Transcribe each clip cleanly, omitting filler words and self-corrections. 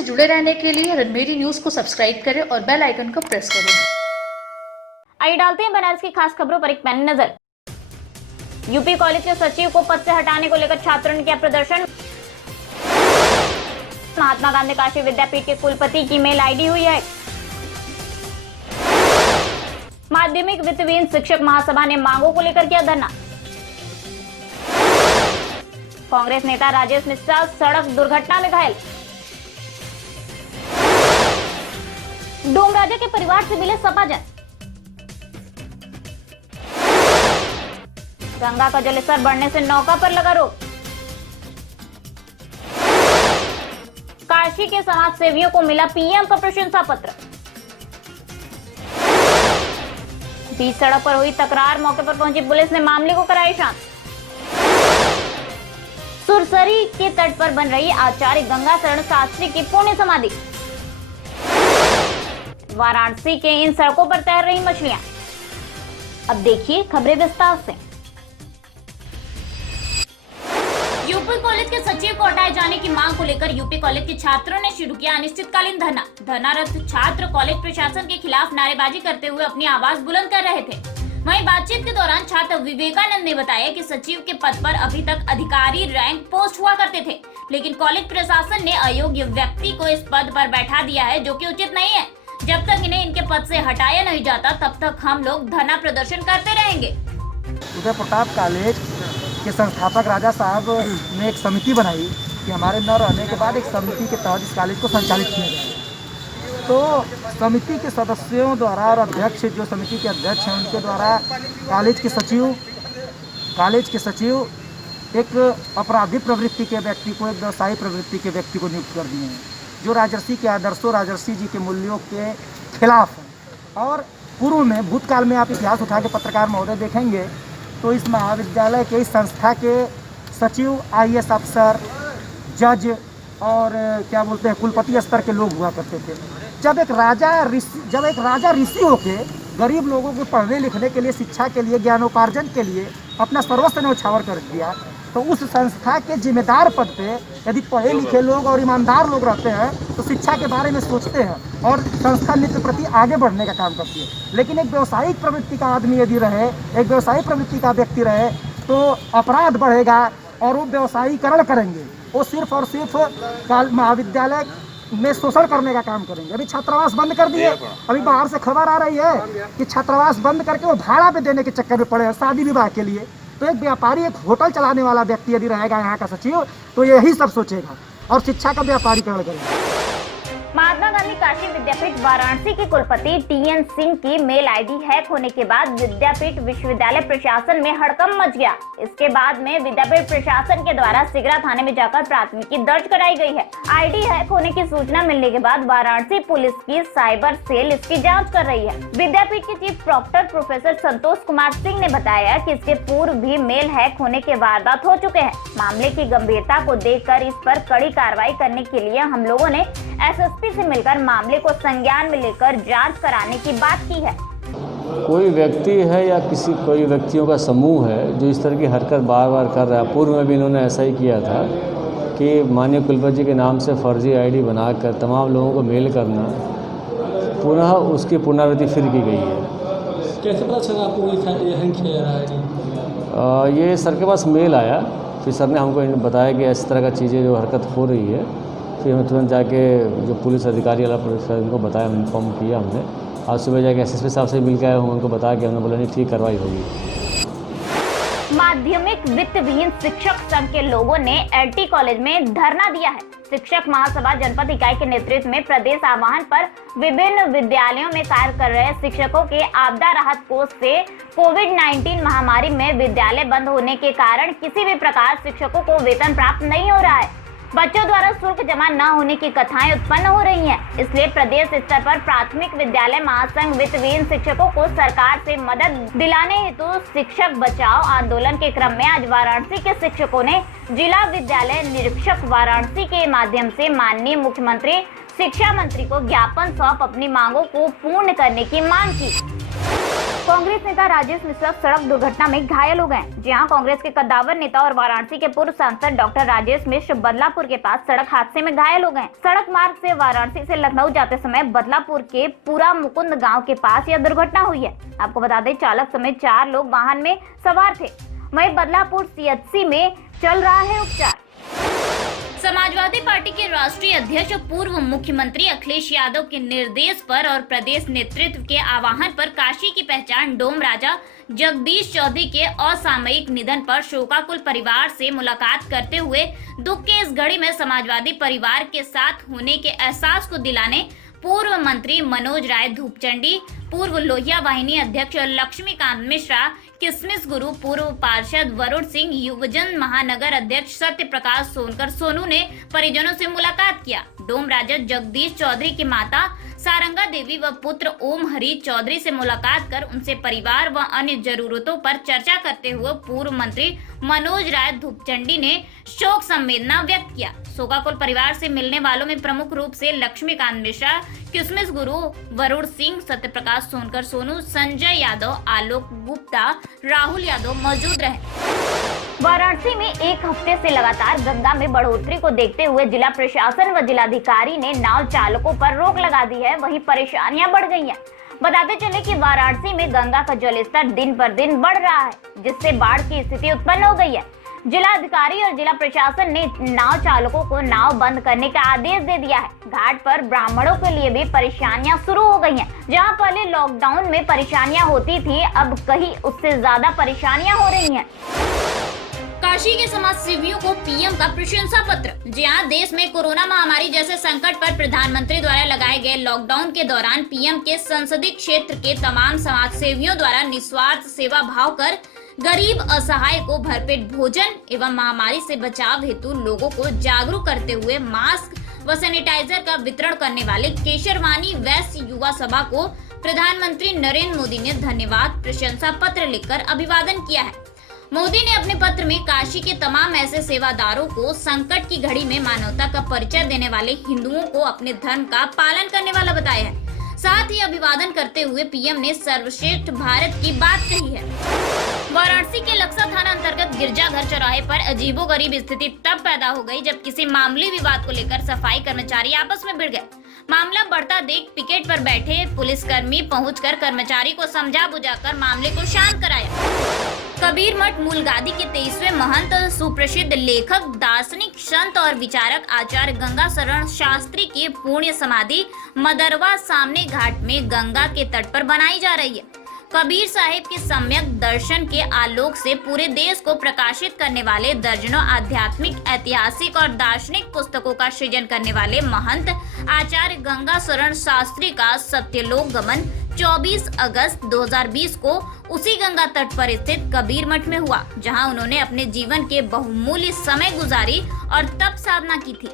से जुड़े रहने के लिए रणमेरी न्यूज को सब्सक्राइब करें और बेल आइकन को प्रेस करें। आइए डालते हैं बनारस की खास खबरों पर एक पैनी नजर। यूपी कॉलेज के सचिव को पद से हटाने को लेकर छात्रों ने किया प्रदर्शन। महात्मा गांधी काशी विद्यापीठ के कुलपति की मेल आईडी हुई है। माध्यमिक वित्तहीन शिक्षक महासभा ने मांगों को लेकर किया धरना। कांग्रेस नेता राजेश मिश्रा सड़क दुर्घटना में घायल। डोमराजा के परिवार से मिले सपाजन। गंगा का जलस्तर बढ़ने से नौका पर लगा रोक। काशी के समाज सेवियों को मिला पीएम का प्रशंसा पत्र। बीच सड़क पर हुई तकरार, मौके पर पहुंची पुलिस ने मामले को कराया शांत। सुरसरी के तट पर बन रही आचार्य गंगा शरण शास्त्री की पुण्य समाधि। वाराणसी के इन सड़कों पर तैर रही मछलियां। अब देखिए खबरें विस्तार से। यूपी कॉलेज के सचिव को हटाए जाने की मांग को लेकर यूपी कॉलेज के छात्रों ने शुरू किया अनिश्चितकालीन धरना। धरनारत छात्र कॉलेज प्रशासन के खिलाफ नारेबाजी करते हुए अपनी आवाज बुलंद कर रहे थे। वहीं बातचीत के दौरान छात्र विवेकानंद ने बताया कि सचिव के पद पर अभी तक अधिकारी रैंक पोस्ट हुआ करते थे, लेकिन कॉलेज प्रशासन ने अयोग्य व्यक्ति को इस पद पर बैठा दिया है, जो कि उचित नहीं है। जब तक इन्हें इनके पद से हटाया नहीं जाता, तब तक हम लोग धरना प्रदर्शन करते रहेंगे। उदय प्रताप कॉलेज के संस्थापक राजा साहब ने एक समिति बनाई कि हमारे न रहने के बाद एक समिति के तहत इस कॉलेज को संचालित किया जाए। तो समिति के सदस्यों द्वारा और अध्यक्ष, जो समिति के अध्यक्ष हैं, उनके द्वारा कॉलेज के सचिव एक आपराधिक प्रवृत्ति के व्यक्ति को, एक व्यवसायी प्रवृत्ति के व्यक्ति को नियुक्त कर दिए हैं, जो राजर्षि के आदर्शों, राजर्षि जी के मूल्यों के खिलाफ है। और पूर्व में, भूतकाल में आप इतिहास उठा के पत्रकार महोदय देखेंगे तो इस महाविद्यालय के, इस संस्था के सचिव आईएएस अफसर, जज और क्या बोलते हैं, कुलपति स्तर के लोग हुआ करते थे। जब एक राजा ऋषि होके गरीब लोगों को पढ़ने लिखने के लिए, शिक्षा के लिए, ज्ञानोपार्जन के लिए अपना सर्वस्व न्यौछावर कर दिया, तो उस संस्था के जिम्मेदार पद पे यदि पढ़े लिखे लोग और ईमानदार लोग रहते हैं तो शिक्षा के बारे में सोचते हैं और संस्था नीति के प्रति आगे बढ़ने का काम करती है। लेकिन एक व्यावसायिक प्रवृत्ति का आदमी यदि रहे, एक व्यावसायिक प्रवृत्ति का व्यक्ति रहे, तो अपराध बढ़ेगा और वो व्यवसायीकरण करेंगे। वो सिर्फ और सिर्फ महाविद्यालय में शोषण करने का काम करेंगे। अभी छात्रावास बंद कर दिए। अभी बाहर से खबर आ रही है कि छात्रावास बंद करके वो भाड़ा पे देने के चक्कर में पड़े हैं शादी विवाह के लिए। तो एक व्यापारी, एक होटल चलाने वाला व्यक्ति यदि रहेगा यहाँ का सचिव, तो यही सब सोचेगा और शिक्षा का व्यापारीकरण करेगा। महात्मा गांधी काशी विद्यापीठ वाराणसी के कुलपति टीएन सिंह की मेल आईडी हैक होने के बाद विद्यापीठ विश्वविद्यालय प्रशासन में हड़कंप मच गया। इसके बाद में विद्यापीठ प्रशासन के द्वारा सिगरा थाने में जाकर प्राथमिकी दर्ज कराई गई है। आईडी हैक होने की सूचना मिलने के बाद वाराणसी पुलिस की साइबर सेल इसकी जाँच कर रही है। विद्यापीठ के chief proctor professor Santosh Kumar Singh ने बताया कि इसके पूर्व भी मेल हैक होने के वारदात हो चुके हैं। मामले की गंभीरता को देखकर इस पर कड़ी कार्रवाई करने के लिए हम लोगों ने एसएसपी से मिलकर मामले को संज्ञान में लेकर जांच कराने की बात की है। कोई व्यक्ति है या कोई व्यक्तियों का समूह है जो इस तरह की हरकत बार बार कर रहा है। पूर्व में भी इन्होंने ऐसा ही किया था कि माननीय कुलपति जी के नाम से फर्जी आईडी बनाकर तमाम लोगों को मेल करना, पुनः उसकी पुनरावृत्ति फिर की गई है। कैसे पता चला आपको ये हैंग किया जा रहा है? ये सर के पास मेल आया, फिर सर ने हमको बताया कि इस तरह का चीज़ें जो हरकत हो रही है। फिर हमें तुरंत जाके जो पुलिस अधिकारी वाला पुलिस उनको बताया, इन्फॉर्म किया हमने। आज सुबह जाके एसएसपी साहब से मिल के आए, हम उनको बताया कि हमने बोला नहीं ठीक कार्रवाई होगी। माध्यमिक वित्तहीन शिक्षक संघ के लोगों ने एलटी कॉलेज में धरना दिया है। शिक्षक महासभा जनपद इकाई के नेतृत्व में प्रदेश आह्वान पर विभिन्न विद्यालयों में कार्य कर रहे शिक्षकों के आपदा राहत कोष से कोविड-19 महामारी में विद्यालय बंद होने के कारण किसी भी प्रकार शिक्षकों को वेतन प्राप्त नहीं हो रहा है। बच्चों द्वारा शुल्क जमा न होने की कथाएं उत्पन्न हो रही हैं। इसलिए प्रदेश स्तर पर प्राथमिक विद्यालय महासंघ वित्तहीन शिक्षकों को सरकार से मदद दिलाने हेतु शिक्षक बचाओ आंदोलन के क्रम में आज वाराणसी के शिक्षकों ने जिला विद्यालय निरीक्षक वाराणसी के माध्यम से माननीय मुख्यमंत्री शिक्षा मंत्री को ज्ञापन सौंप अपनी मांगों को पूर्ण करने की मांग की। कांग्रेस नेता राजेश मिश्रा सड़क दुर्घटना में घायल हो गए। जी हां, कांग्रेस के कद्दावर नेता और वाराणसी के पूर्व सांसद डॉक्टर राजेश मिश्र बदलापुर के पास सड़क हादसे में घायल हो गए। सड़क मार्ग से वाराणसी से लखनऊ जाते समय बदलापुर के पूरा मुकुंद गांव के पास यह दुर्घटना हुई है। आपको बता दें, चालक समेत 4 लोग वाहन में सवार थे। वहीं बदलापुर सीएचसी में चल रहा है उपचार। समाजवादी पार्टी के राष्ट्रीय अध्यक्ष और पूर्व मुख्यमंत्री अखिलेश यादव के निर्देश पर और प्रदेश नेतृत्व के आह्वान पर काशी की पहचान डोम राजा जगदीश चौधरी के असामयिक निधन पर शोकाकुल परिवार से मुलाकात करते हुए दुख के इस घड़ी में समाजवादी परिवार के साथ होने के एहसास को दिलाने पूर्व मंत्री मनोज राय धूपचंडी, पूर्व लोहिया वाहिनी अध्यक्ष लक्ष्मीकांत मिश्रा, किसमिस गुरु, पूर्व पार्षद वरुण सिंह, युवजन महानगर अध्यक्ष सत्य प्रकाश सोनकर सोनू ने परिजनों से मुलाकात किया। डोम राजा जगदीश चौधरी की माता सारंगा देवी व पुत्र ओम हरी चौधरी से मुलाकात कर उनसे परिवार व अन्य जरूरतों पर चर्चा करते हुए पूर्व मंत्री मनोज राय धूपचंडी ने शोक संवेदना व्यक्त किया। शोकाकुल परिवार से मिलने वालों में प्रमुख रूप से लक्ष्मीकांत मिश्रा, किसमिस गुरु, वरुण सिंह, सत्य प्रकाश सोनकर सोनू, संजय यादव, आलोक गुप्ता, राहुल यादव मौजूद रहे। वाराणसी में एक हफ्ते से लगातार गंगा में बढ़ोतरी को देखते हुए जिला प्रशासन व जिलाधिकारी ने नाव चालकों पर रोक लगा दी है। वहीं परेशानियां बढ़ गई हैं। बताते चले कि वाराणसी में गंगा का जलस्तर दिन पर दिन बढ़ रहा है, जिससे बाढ़ की स्थिति उत्पन्न हो गई है। जिलाधिकारी और जिला प्रशासन ने नाव चालकों को नाव बंद करने का आदेश दे दिया है। घाट पर ब्राह्मणों के लिए भी परेशानियां शुरू हो गई हैं। जहां पहले लॉकडाउन में परेशानियां होती थी, अब कहीं उससे ज्यादा परेशानियां हो रही हैं। काशी के समाज सेवियों को पीएम का प्रशंसा पत्र। जी हां, देश में कोरोना महामारी जैसे संकट पर प्रधानमंत्री द्वारा लगाए गए लॉकडाउन के दौरान पीएम के संसदीय क्षेत्र के तमाम समाज सेवियों द्वारा निस्वार्थ सेवा भाव कर गरीब असहाय को भरपेट भोजन एवं महामारी से बचाव हेतु लोगों को जागरूक करते हुए मास्क व सैनिटाइजर का वितरण करने वाले केशरवानी वैश्य युवा सभा को प्रधानमंत्री नरेंद्र मोदी ने धन्यवाद प्रशंसा पत्र लिखकर अभिवादन किया है। मोदी ने अपने पत्र में काशी के तमाम ऐसे सेवादारों को संकट की घड़ी में मानवता का परिचय देने वाले हिंदुओं को अपने धर्म का पालन करने वाला बताया है। साथ ही अभिवादन करते हुए पीएम ने सर्वश्रेष्ठ भारत की बात कही है। वाराणसी के लक्सा थाना अंतर्गत गिरजाघर चौराहे पर अजीबोगरीब स्थिति तब पैदा हो गई जब किसी मामूली विवाद को लेकर सफाई कर्मचारी आपस में भिड़ गए। मामला बढ़ता देख पिकेट पर बैठे पुलिसकर्मी पहुंचकर कर्मचारी को समझा बुझाकर मामले को शांत कराया। कबीर मठ मूलगादी के 23वें महंत सुप्रसिद्ध लेखक, दार्शनिक, संत और विचारक आचार्य गंगा शरण शास्त्री की पुण्य समाधि मदरवा सामने घाट में गंगा के तट पर बनाई जा रही है। कबीर साहिब के सम्यक दर्शन के आलोक से पूरे देश को प्रकाशित करने वाले दर्जनों आध्यात्मिक, ऐतिहासिक और दार्शनिक पुस्तकों का सृजन करने वाले महंत आचार्य गंगा शरण शास्त्री का सत्यलोक गमन 24 अगस्त 2020 को उसी गंगा तट पर स्थित कबीर मठ में हुआ, जहां उन्होंने अपने जीवन के बहुमूल्य समय गुजारी और तप साधना की थी।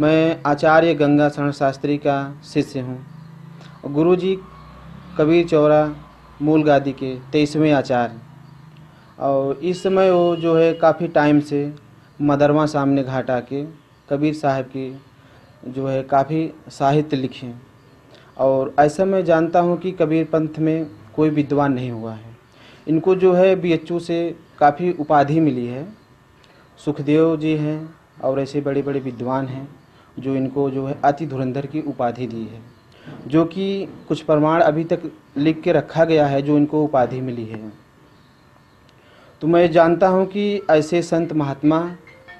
मैं आचार्य गंगा शरण शास्त्री का शिष्य हूँ। गुरुजी कबीर चौरा मूल गादी के 23वें आचार्य, और इस समय वो जो है काफ़ी टाइम से मदरवा सामने घाट आके कबीर साहब की जो है काफ़ी साहित्य लिखे, और ऐसा मैं जानता हूँ कि कबीर पंथ में कोई विद्वान नहीं हुआ है। इनको जो है BHU से काफ़ी उपाधि मिली है। सुखदेव जी हैं और ऐसे बड़े बड़े विद्वान हैं जो इनको जो है अति धुरंधर की उपाधि दी है, जो कि कुछ प्रमाण अभी तक लिख के रखा गया है जो इनको उपाधि मिली है। तो मैं जानता हूँ कि ऐसे संत महात्मा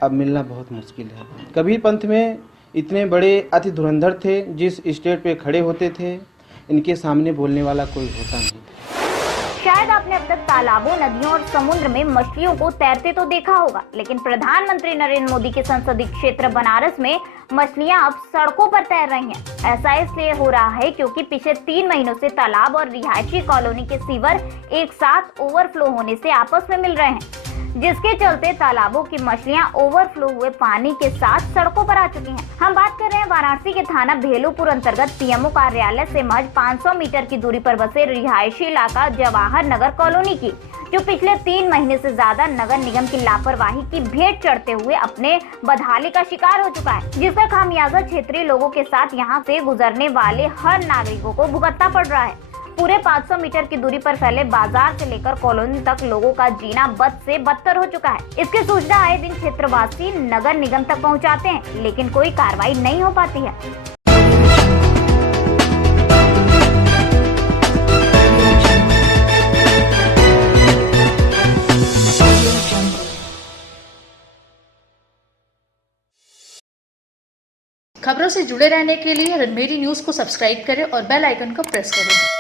अब मिलना बहुत मुश्किल है। कबीर पंथ में इतने बड़े अति धुरंधर थे, जिस स्टेज पे खड़े होते थे इनके सामने बोलने वाला कोई होता नहीं। शायद आपने अब तक तालाबों, नदियों और समुद्र में मछलियों को तैरते तो देखा होगा, लेकिन प्रधानमंत्री नरेंद्र मोदी के संसदीय क्षेत्र बनारस में मछलियां अब सड़कों पर तैर रही हैं। ऐसा इसलिए हो रहा है क्योंकि पिछले 3 महीनों से तालाब और रिहायशी कॉलोनी के सीवर एक साथ ओवरफ्लो होने से आपस में मिल रहे हैं, जिसके चलते तालाबों की मछलियां ओवरफ्लो हुए पानी के साथ सड़कों पर आ चुकी हैं। हम बात कर रहे हैं वाराणसी के थाना भेलूपुर अंतर्गत पीएमओ कार्यालय से महज 500 मीटर की दूरी पर बसे रिहायशी इलाका जवाहर नगर कॉलोनी की, जो पिछले 3 महीने से ज्यादा नगर निगम की लापरवाही की भेंट चढ़ते हुए अपने बदहाली का शिकार हो चुका है, जिसका खामियाजा क्षेत्रीय लोगों के साथ यहाँ से गुजरने वाले हर नागरिकों को भुगतना पड़ रहा है। पूरे 500 मीटर की दूरी पर फैले बाजार से लेकर कॉलोनी तक लोगों का जीना बद से बदतर हो चुका है। इसकी सूचना आए दिन क्षेत्रवासी नगर निगम तक पहुंचाते हैं, लेकिन कोई कार्रवाई नहीं हो पाती है। खबरों से जुड़े रहने के लिए रणमेरी न्यूज़ को सब्सक्राइब करें और बेल आइकन को प्रेस करें।